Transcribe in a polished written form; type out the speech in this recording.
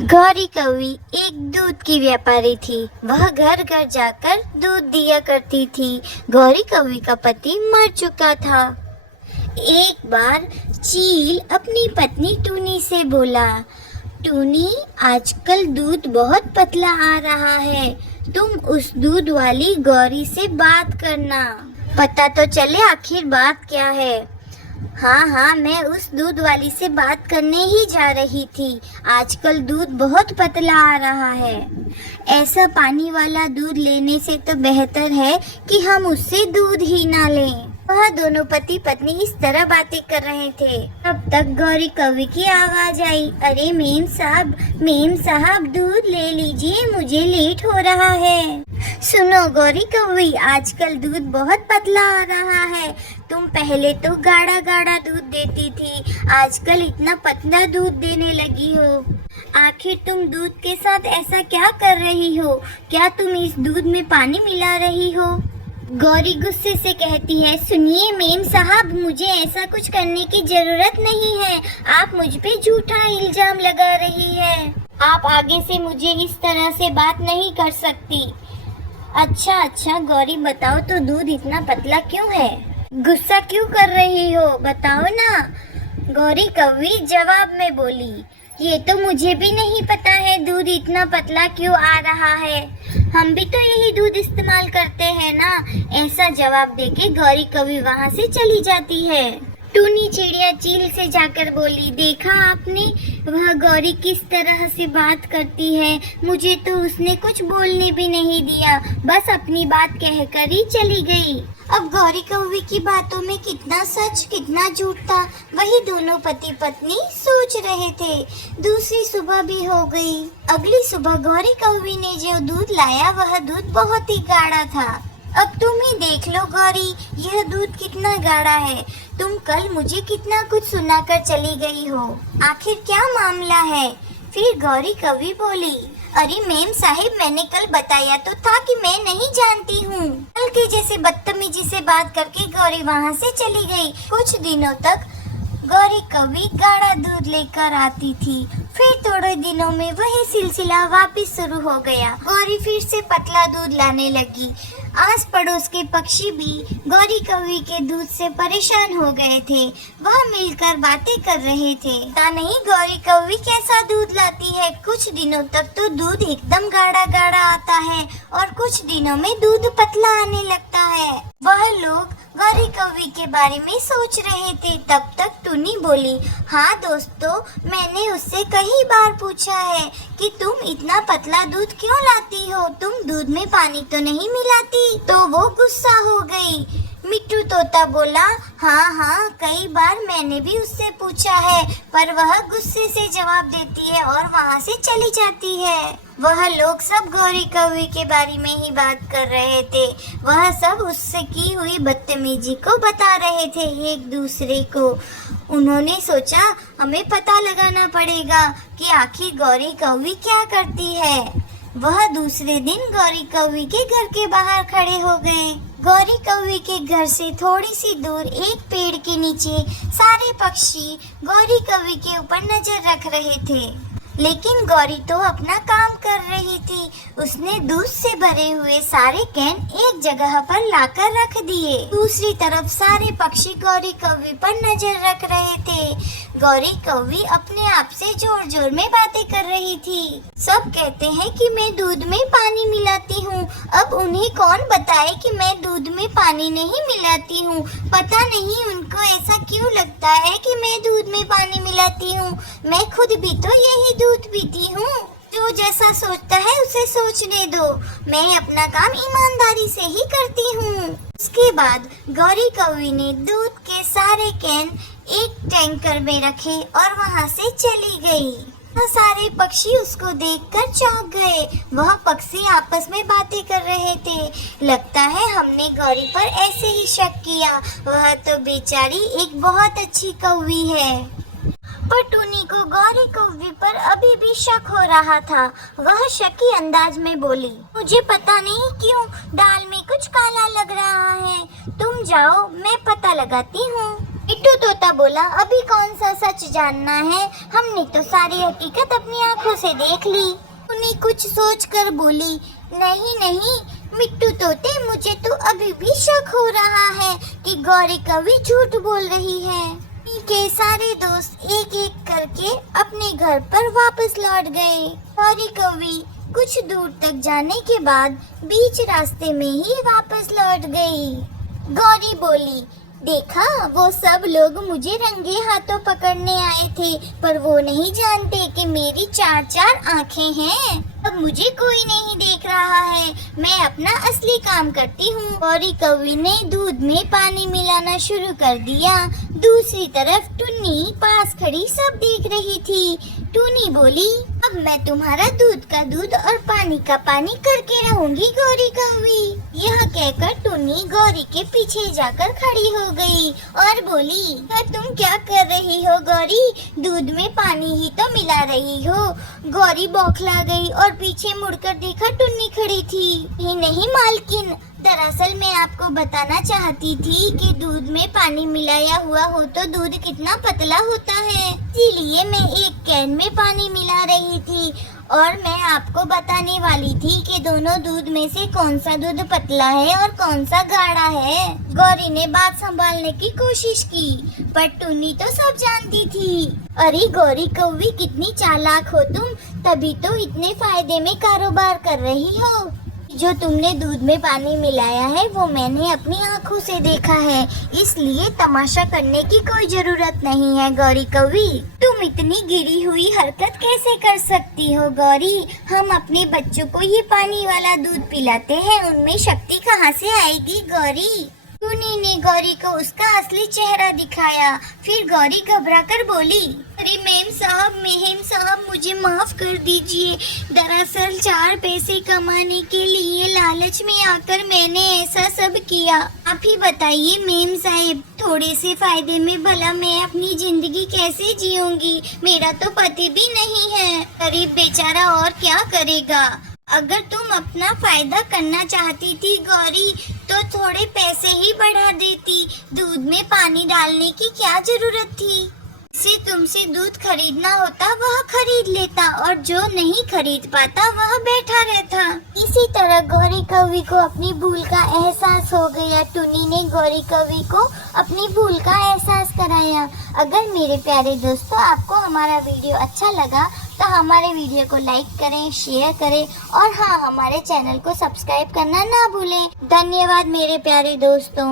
गौरी कौवी एक दूध की व्यापारी थी। वह घर घर जाकर दूध दिया करती थी। गौरी कौवी का पति मर चुका था। एक बार चील अपनी पत्नी टूनी से बोला, टूनी, आजकल दूध बहुत पतला आ रहा है, तुम उस दूध वाली गौरी से बात करना, पता तो चले आखिर बात क्या है। हाँ, मैं उस दूध वाली से बात करने ही जा रही थी। आजकल दूध बहुत पतला आ रहा है। ऐसा पानी वाला दूध लेने से तो बेहतर है कि हम उससे दूध ही ना लें। वह दोनों पति पत्नी इस तरह बातें कर रहे थे। तब तक गौरी कौवी की आवाज आई, अरे मेम साहब दूध ले लीजिए, मुझे लेट हो रहा है। सुनो गौरी कौवी, आजकल दूध बहुत पतला आ रहा है। तुम पहले तो गाढ़ा गाढ़ा दूध देती थी, आजकल इतना पतला दूध देने लगी हो। आखिर तुम दूध के साथ ऐसा क्या कर रही हो? क्या तुम इस दूध में पानी मिला रही हो? गौरी गुस्से से कहती है, सुनिए मेम साहब, मुझे ऐसा कुछ करने की जरूरत नहीं है। आप मुझ पे झूठा इल्जाम लगा रही है। आप आगे से मुझे इस तरह से बात नहीं कर सकती। अच्छा गौरी, बताओ तो दूध इतना पतला क्यों है? गुस्सा क्यों कर रही हो, बताओ ना। गौरी कौवी जवाब में बोली, ये तो मुझे भी नहीं पता है दूध इतना पतला क्यों आ रहा है। हम भी तो यही दूध इस्तेमाल करते हैं ना। ऐसा जवाब देके गौरी कौवी वहाँ से चली जाती है। टूनी चिड़िया चील से जाकर बोली, देखा आपने, वह गौरी किस तरह से बात करती है। मुझे तो उसने कुछ बोलने भी नहीं दिया, बस अपनी बात कहकर ही चली गई। अब गौरी कौवी की बातों में कितना सच कितना झूठ था, वही दोनों पति पत्नी सोच रहे थे। दूसरी सुबह भी हो गई। अगली सुबह गौरी कौवी ने जो दूध लाया वह दूध बहुत ही गाढ़ा था। अब तुम ही देख लो गौरी, यह दूध कितना गाढ़ा है। तुम कल मुझे कितना कुछ सुनाकर चली गई हो, आखिर क्या मामला है? फिर गौरी कौवी बोली, अरे मेम साहिब, मैंने कल बताया तो था कि मैं नहीं जानती हूँ। कल के जैसे बदतमीजी से बात करके गौरी वहाँ से चली गई। कुछ दिनों तक गौरी कौवी गाढ़ा दूध लेकर आती थी। फिर थोड़े दिनों में वही सिलसिला वापस शुरू हो गया। गौरी फिर से पतला दूध लाने लगी। आस पड़ोस के पक्षी भी गौरी कौवी के दूध से परेशान हो गए थे। वह मिलकर बातें कर रहे थे। पता नहीं गौरी कौवी कैसा दूध लाती है। कुछ दिनों तक तो दूध एकदम गाढ़ा गाढ़ा आता है और कुछ दिनों में दूध पतला आने लगता है। वह लोग गौरी कौवी के बारे में सोच रहे थे। तब तक टूनी बोली, हाँ दोस्तों, मैंने उससे कई बार पूछा है कि तुम इतना पतला दूध क्यों लाती हो, तुम दूध में पानी तो नहीं मिलाती। तो वो गुस्सा हो गई। मिट्टू तोता बोला, हाँ, कई बार मैंने भी उससे पूछा है, पर वह गुस्से से जवाब देती है और वहाँ से चली जाती है। वह लोग सब गौरी कौवी के बारे में ही बात कर रहे थे। वह सब उससे की हुई बदतमीजी को बता रहे थे एक दूसरे को। उन्होंने सोचा, हमें पता लगाना पड़ेगा कि आखिर गौरी कौवी क्या करती है। वह दूसरे दिन गौरी कौवी के घर के बाहर खड़े हो गए। गौरी कौवी के घर से थोड़ी सी दूर एक पेड़ के नीचे सारे पक्षी गौरी कौवी के ऊपर नजर रख रहे थे, लेकिन गौरी तो अपना काम कर रही थी। उसने दूध से भरे हुए सारे कैन एक जगह पर लाकर रख दिए। दूसरी तरफ सारे पक्षी गौरी कौवी पर नजर रख रहे थे। गौरी कौवी अपने आप से जोर जोर में बातें कर रही थी। सब कहते हैं कि मैं दूध में पानी मिलाती हूँ। अब उन्हें कौन बताए कि मैं दूध में पानी नहीं मिलाती हूँ। पता नहीं उनको ऐसा क्यों लगता है कि मैं दूध में पानी मिलाती हूँ। मैं खुद भी तो यही दूध पीती हूँ। जो जैसा सोचता है उसे सोचने दो, मैं अपना काम ईमानदारी से ही करती हूँ। उसके बाद गौरी कौवी ने दूध के सारे कैन एक टैंकर में रखे और वहाँ से चली गई। सारे पक्षी उसको देखकर चौंक गए। वह पक्षी आपस में बातें कर रहे थे। लगता है हमने गौरी पर ऐसे ही शक किया, वह तो बेचारी एक बहुत अच्छी कौवी है। पर टूनी को गौरी कौवी पर अभी भी शक हो रहा था। वह शकी अंदाज में बोली, मुझे पता नहीं क्यों दाल में कुछ काला लग रहा है। तुम जाओ, मैं पता लगाती हूँ। मिट्टू तोता बोला, अभी कौन सा सच जानना है, हमने तो सारी हकीकत अपनी आंखों से देख ली। टुन्नी कुछ सोचकर बोली, नहीं नहीं मिट्टू तोते, मुझे तो अभी भी शक हो रहा है कि गौरी कवि झूठ बोल रही है। के सारे दोस्त एक एक करके अपने घर पर वापस लौट गए। गौरी कवि कुछ दूर तक जाने के बाद बीच रास्ते में ही वापस लौट गई। गौरी बोली, देखा वो सब लोग मुझे रंगे हाथों पकड़ने आए थे, पर वो नहीं जानते कि मेरी चार चार आँखें हैं। अब मुझे कोई नहीं देख रहा है, मैं अपना असली काम करती हूँ। गौरी कवि ने दूध में पानी मिलाना शुरू कर दिया। दूसरी तरफ टुन्नी पास खड़ी सब देख रही थी। टुन्नी बोली, अब मैं तुम्हारा दूध का दूध और पानी का पानी करके रहूंगी गौरी कवि। यह कहकर टुन्नी गौरी के पीछे जाकर खड़ी हो गई और बोली, तुम क्या कर रही हो गौरी, दूध में पानी ही तो मिला रही हो। गौरी बौखला गई और पीछे मुड़कर देखा टुन्नी खड़ी थी। नहीं मालकिन, दरअसल मैं आपको बताना चाहती थी कि दूध में पानी मिलाया हुआ हो तो दूध कितना पतला होता है, इसीलिए मैं एक कैन में पानी मिला रही थी और मैं आपको बताने वाली थी कि दोनों दूध में से कौन सा दूध पतला है और कौन सा गाढ़ा है। गौरी ने बात संभालने की कोशिश की, पर टुन्नी तो सब जानती थी। अरे गौरी कौवी, कितनी चालाक हो तुम, तभी तो इतने फायदे में कारोबार कर रही हो। जो तुमने दूध में पानी मिलाया है वो मैंने अपनी आँखों से देखा है, इसलिए तमाशा करने की कोई जरूरत नहीं है गौरी कवि। तुम इतनी गिरी हुई हरकत कैसे कर सकती हो गौरी? हम अपने बच्चों को ये पानी वाला दूध पिलाते हैं, उनमें शक्ति कहाँ से आएगी गौरी? टुन्नी ने गौरी को उसका असली चेहरा दिखाया। फिर गौरी घबरा कर बोली, अरे मेम साहब मुझे माफ कर दीजिए। दरअसल 4 पैसे कमाने के लिए लालच में आकर मैंने ऐसा सब किया। आप ही बताइए मेम साहिब, थोड़े से फायदे में भला मैं अपनी जिंदगी कैसे जीऊंगी? मेरा तो पति भी नहीं है, गरीब बेचारा और क्या करेगा? अगर तुम अपना फायदा करना चाहती थी गौरी तो थोड़े पैसे ही बढ़ा देती। दूध में पानी डालने की क्या जरूरत थी? जिसे तुमसे दूध खरीदना होता वह खरीद लेता और जो नहीं खरीद पाता वह बैठा रहता। इसी तरह गौरी कवि को अपनी भूल का एहसास हो गया। टुन्नी ने गौरी कवि को अपनी भूल का एहसास कराया। अगर मेरे प्यारे दोस्तों आपको हमारा वीडियो अच्छा लगा तो हमारे वीडियो को लाइक करें, शेयर करें और हाँ, हमारे चैनल को सब्सक्राइब करना ना भूलें। धन्यवाद मेरे प्यारे दोस्तों।